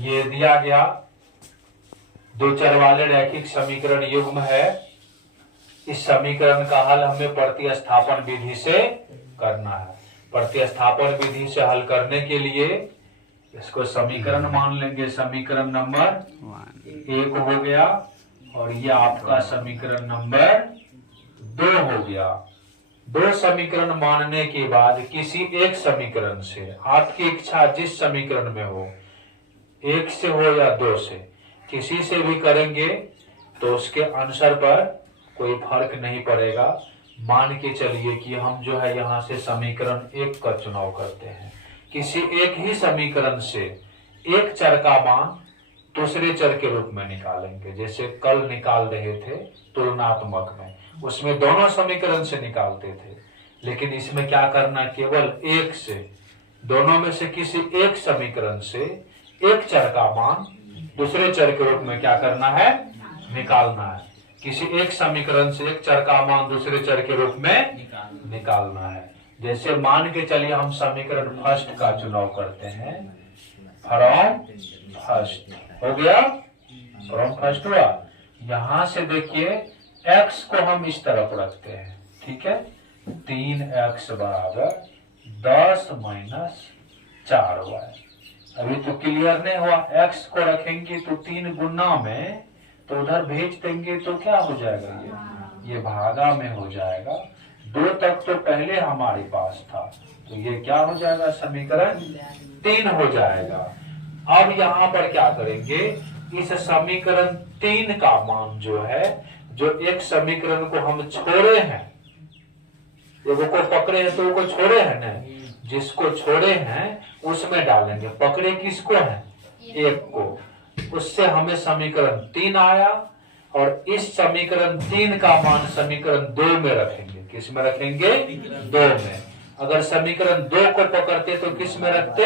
ये दिया गया दो चर वाले रैखिक समीकरण युग्म है। इस समीकरण का हल हमें प्रतिस्थापन विधि से करना है। प्रतिस्थापन विधि से हल करने के लिए इसको समीकरण मान लेंगे। समीकरण नंबर 1 हो गया और ये आपका समीकरण नंबर 2 हो गया। दो समीकरण मानने के बाद किसी एक समीकरण से, आपकी इच्छा जिस समीकरण में हो, 1 से हो या 2 से, किसी से भी करेंगे तो उसके आंसर पर कोई फर्क नहीं पड़ेगा। मान के चलिए कि हम जो है यहाँ से समीकरण 1 का चुनाव करते हैं। किसी एक ही समीकरण से एक चर का मान दूसरे चर के रूप में निकालेंगे। जैसे कल निकाल रहे थे तुलनात्मक में, उसमें दोनों समीकरण से निकालते थे, लेकिन इसमें क्या करना, केवल एक से, दोनों में से किसी एक समीकरण से एक चर का मान दूसरे चर के रूप में क्या करना है, निकालना है। किसी एक समीकरण से एक चर का मान दूसरे चर के रूप में निकालना है। जैसे मान के चलिए हम समीकरण फर्स्ट का चुनाव करते हैं। फ्रॉम फर्स्ट हो गया, फ्रॉम फर्स्ट हुआ। यहां से देखिए x को हम इस तरफ रखते हैं, ठीक है। 3x बराबर 10 माइनस 4y। अभी तो क्लियर नहीं हुआ। x को रखेंगे तो 3 गुना में, तो उधर भेज देंगे तो क्या हो जाएगा, ये भागा में हो जाएगा। 2 तक तो पहले हमारे पास था, तो ये क्या हो जाएगा, समीकरण 3 हो जाएगा। अब यहाँ पर क्या करेंगे, इस समीकरण 3 का मान जो है, जो एक समीकरण को हम छोड़े हैं, एगो को पकड़े हैं तो वो को छोड़े हैं ना, जिसको छोड़े हैं उसमें डालेंगे। पकड़े किसको है, 1 को, उससे हमें समीकरण 3 आया। और इस समीकरण 3 का मान समीकरण 2 में रखेंगे। किस में रखेंगे, 2 में। अगर समीकरण 2 को पकड़ते तो किस में रखते,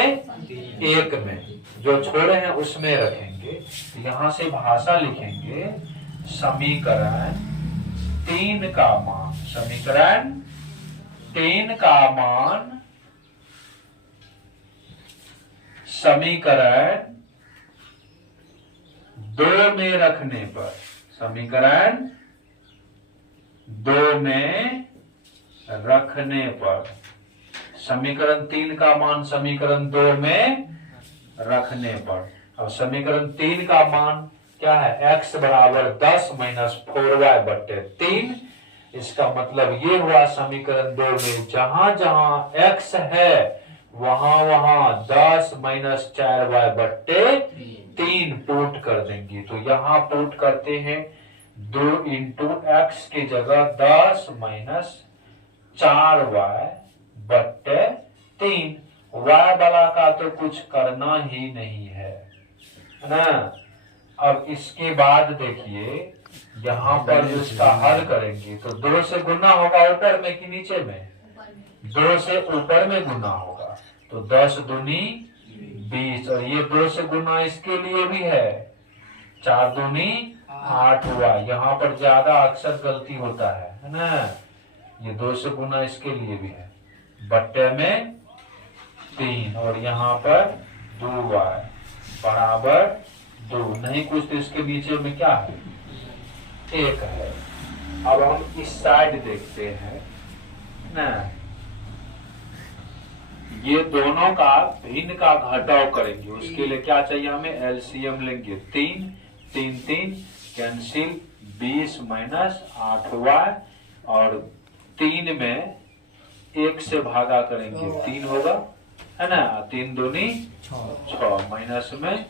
1 में। जो छोड़े हैं उसमें रखेंगे। यहां से भाषा लिखेंगे, समीकरण 3 का मान, समीकरण 3 का मान समीकरण 2 में रखने पर, समीकरण 2 में रखने पर, समीकरण 3 का मान समीकरण 2 में रखने पर। अब समीकरण 3 का मान क्या है, x बराबर 10 माइनस 4y बट्टे 3। इसका मतलब ये हुआ समीकरण 2 में जहां जहां x है वहां वहां 10 माइनस 4y बट्टे 3 पुट कर देंगे। तो यहाँ पुट करते हैं 2 इंटू एक्स की जगह 10 माइनस 4y बट्टे 3। y वाला का तो कुछ करना ही नहीं है ना। अब इसके बाद देखिए यहाँ पर जो इसका हल करेंगे तो 2 से गुना होगा ऊपर में कि नीचे में, 2 से ऊपर में गुना होगा। तो 10 दूनी 20, और ये 2 से गुना इसके लिए भी है, 4 दूनी 8 हुआ। यहाँ पर ज्यादा अक्सर गलती होता है ना। ये 2 से गुना इसके लिए भी है, बट्टे में 3, और यहाँ पर 2y बराबर 2, नहीं कुछ तो इसके नीचे में क्या है, 1 है। अब हम इस साइड देखते हैं ना, ये दोनों का भिन्न का घटाव करेंगे। उसके लिए क्या चाहिए हमें, एलसीएम लेंगे। 3 3 3 कैंसिल, 20 माइनस 8y, और 3 में 1 से भागा करेंगे 3 होगा, है ना। 3 दूनी 6 माइनस में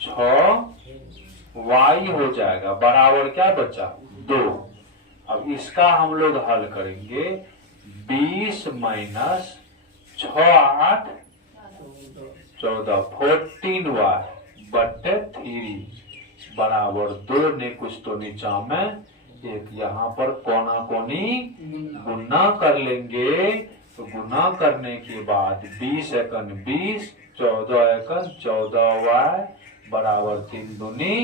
6y हो जाएगा, बराबर क्या बचा, 2। अब इसका हम लोग हल करेंगे। 20 माइनस 6 8 14, 14y बट्टे 3 बराबर 2 ने कुछ तो नीचा में 1। यहाँ पर कोना कोनी गुना कर लेंगे। तो गुना करने के बाद 20 एकन 20, 14 एकन 14y बराबर 3 दूनी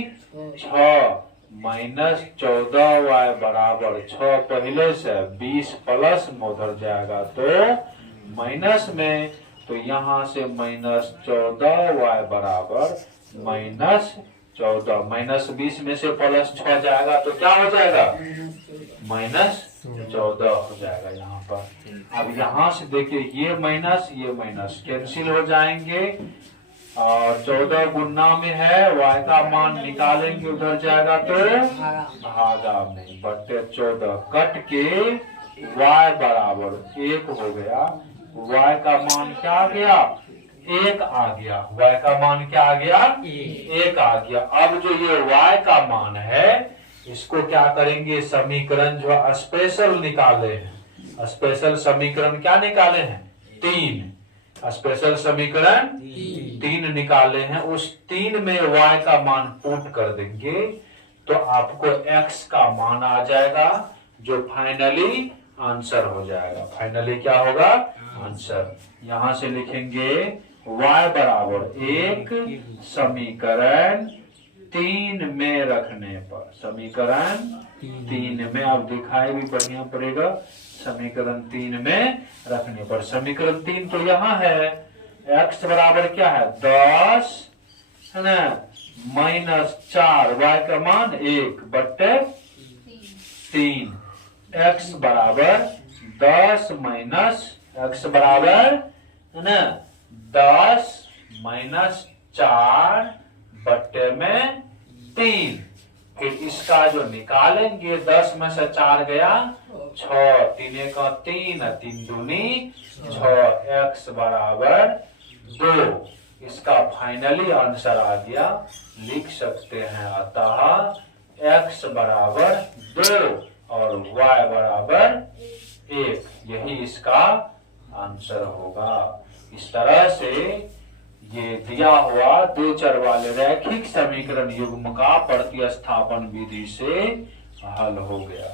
6 माइनस 14y बराबर 6। पहले से 20 प्लस में उधर जाएगा तो माइनस में, तो यहाँ से -14 y बराबर -14, -20 में से +6 जाएगा तो क्या हो जाएगा, -14 हो जाएगा यहाँ पर। अब यहाँ से देखिए ये माइनस कैंसिल हो जाएंगे और 14 गुना में है, y का मान निकालेंगे उधर जाएगा तो भागा में, बटे 14 कट के y बराबर 1 हो गया। y का मान क्या आ गया, 1 आ गया। y का मान क्या आ गया, 1 आ गया। अब जो ये y का मान है इसको क्या करेंगे, समीकरण जो स्पेशल निकाले हैं, स्पेशल समीकरण क्या निकाले हैं, 3, स्पेशल समीकरण 3 निकाले हैं। उस 3 में y का मान पुट कर देंगे तो आपको x का मान आ जाएगा जो फाइनली आंसर हो जाएगा। फाइनली क्या होगा, आंसर। यहां से लिखेंगे y बराबर 1 समीकरण 3 में रखने पर, समीकरण 3 में, अब दिखाई भी बढ़िया पड़ेगा, समीकरण 3 में रखने पर। समीकरण 3 तो यहाँ है, x बराबर क्या है 10 है ना, -4, y का मान 1 बटे 3, x बराबर 10 x बराबर है ना 10 -4 बट्टे में 3। फिर इसका जो निकालेंगे 10 में से 4 गया 6, 3 का 3, 3 दूनी 6, x बराबर 2। इसका फाइनली आंसर आ गया, लिख सकते हैं अतः x बराबर 2 और y बराबर 1, यही इसका आंसर होगा। इस तरह से ये दिया हुआ 2 चर वाले रैखिक समीकरण युग्म का प्रतिस्थापन विधि से हल हो गया।